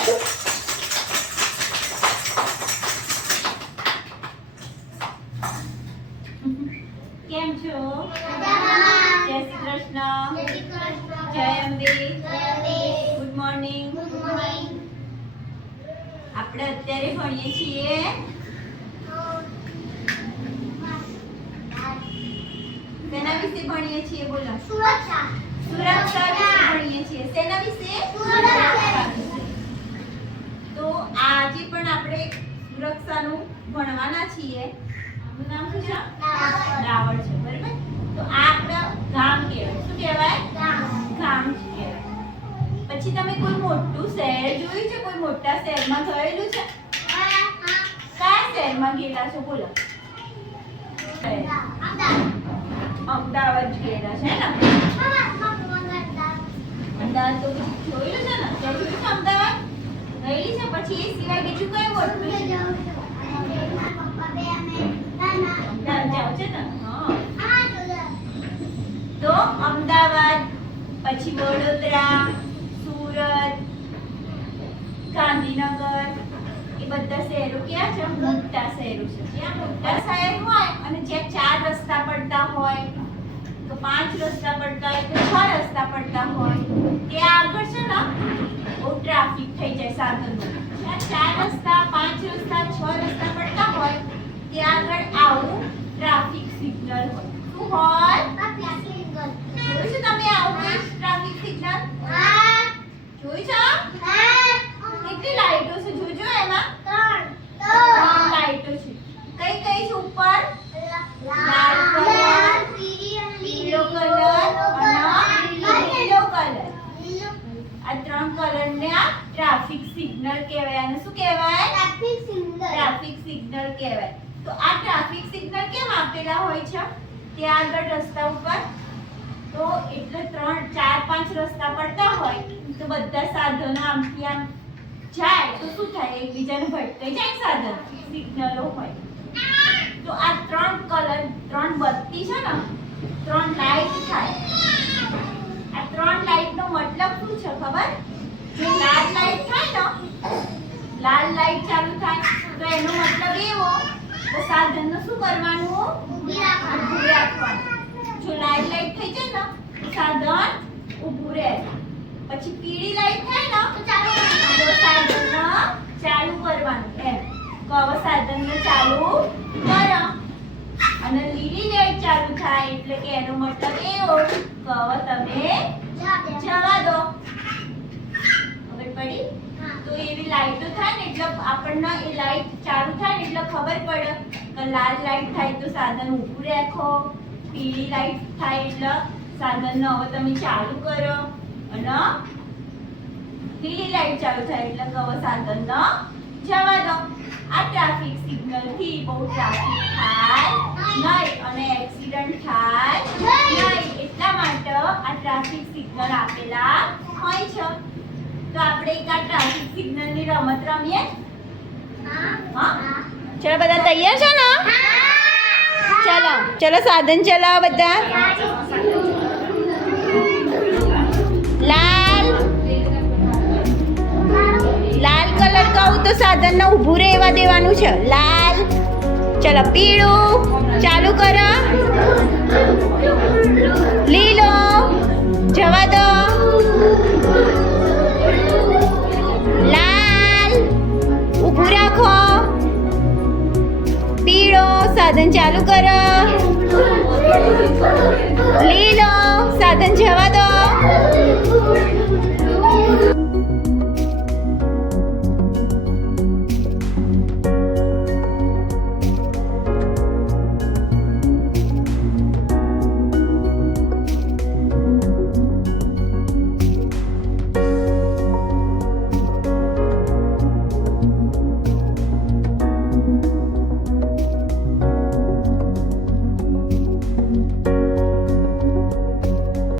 કેમ છો? જય શ્રી કૃષ્ણ. જય અંબે. ગુડ મોર્નિંગ આપણે અત્યારે ભણીએ છીએ. શેના વિશે ભણીએ છીએ બોલો. સુરક્ષા વિશે ભણીએ છીએ શેના વિશે સુરક્ષા. વિશે. તો આજે પણ આપણે સુરક્ષાનું ભણવાના છીએ. બરાબર? તો આ ગામ કહેવાય. શું કહેવાય? ગામ કહેવાય. પછી તમે કોઈ મોટું શહેર જોયું છે? કોઈ મોટા શહેરમાં થયેલું છે? કયા શહેરમાં ગયેલા છો? બોલો. અમદાવાદ ગયેલા છે ને અમદાવાદ તો જોયેલું છે ને? જોયું છે અમદાવાદ? ગયેલી છે? પછી એ સિવાય બીજું કયું મોટું તો અમદાવાદ, પછી વડોદરા, સુરત, ગાંધીનગર, એ બધા શહેરો ક્યાં છે? મોટા શહેરો છે. જ્યાં મોટા શહેર હોય અને જ્યાં ચાર રસ્તા પડતા હોય, તો પાંચ રસ્તા પડતા હોય, તો છ રસ્તા પડતા હોય, ત્યાં આગળ છે ને, બહુ ટ્રાફિક થઈ જાય સાધનો ચાર રસ્તા, પાંચ રસ્તા, છ રસ્તા ત્યાં આગળ આવું ટ્રાફિક સિગ્નલ હોય. શું હોય? જોયું છે તમે આવું ટ્રાફિક સિગ્નલ જોયું છે કેટલી લાઈટો છે જોજો એમાં. ત્રણ. લાઈટો છે. કઈ કઈ છે ઉપર? પીળો કલર અને લીલો કલર. આ ત્રણ કલરને આ ટ્રાફિક સિગ્નલ કહેવાય. અને શું કહેવાય ટ્રાફિક સિગ્નલ કહેવાય તો આ ટ્રાફિક સિગ્નલ કેમ આપેલા હોય છે? તે આગળ રસ્તા ઉપર. તો એટલે ત્રણ, ચાર, પાંચ રસ્તા પડતા હોય, તો બધા સાધનો આમથી આમ જાય. તો શું થાય? એકબીજાને ભટકે જાય સાધન. સિગ્નલો હોય. તો આ ત્રણ કલર, ત્રણ બત્તી છે ને, ત્રણ લાઈટ થાય. આ ત્રણ લાઈટ નો મતલબ શું છે ખબર? જો લાલ લાઈટ થાય ને, લાલ લાઈટ ચાલુ થાય, તો એનો મતલબ એવો તો સાધનનો શું કરવાનું ઊભી રાખવાનું. જો લાલ લાઈટ થઈ જાય ને તો સાધન ઊભું રહે. પછી પીળી લાઈટ થાય ને તો સાધનને ચાલુ કરવાનું એમ. તો હવે ચાલુ કરો. અને લીલી લાઈટ ચાલુ થાય એટલે કે એનો મતલબ એવો કે હવે તમે જવા દો ખબર પડી તો એવી લાઈટો થાય ને એટલે આપણને એ લાઈટ ને એટલે ખબર પડે લાલ લાઈટ થાય તો સાધન ઊભું રાખો, પીળી લાઈટ થાય એટલે સાધનને હવે તમે ચાલુ કરો અને લીલી લાઈટ ચાલુ થાય એટલે કે હવે સાધનને જવા દો. આ ટ્રાફિક સિગ્નલથી બહુ ટ્રાફિક થાય નહીં અને એક્સિડન્ટ થાય નહીં. એટલા માટે આ ટ્રાફિક સિગ્નલ આપેલા હોય છે. તો આપણે એક આ ટ્રાફિક સિગ્નલની રમત રમીએ. હા? ચલો બધા તૈયાર છો ને? ચલો ચલો સાધન ચલાવો બધા. લાલ. લાલ કલર કહું તો સાધનને ઊભું રહેવા દેવાનું છે. લાલ. ચલો, પીળું. ચાલુ કરો. લીલો. જવા દો. સાધન ચાલુ કરો. લઈ લો સાધન જવા દો.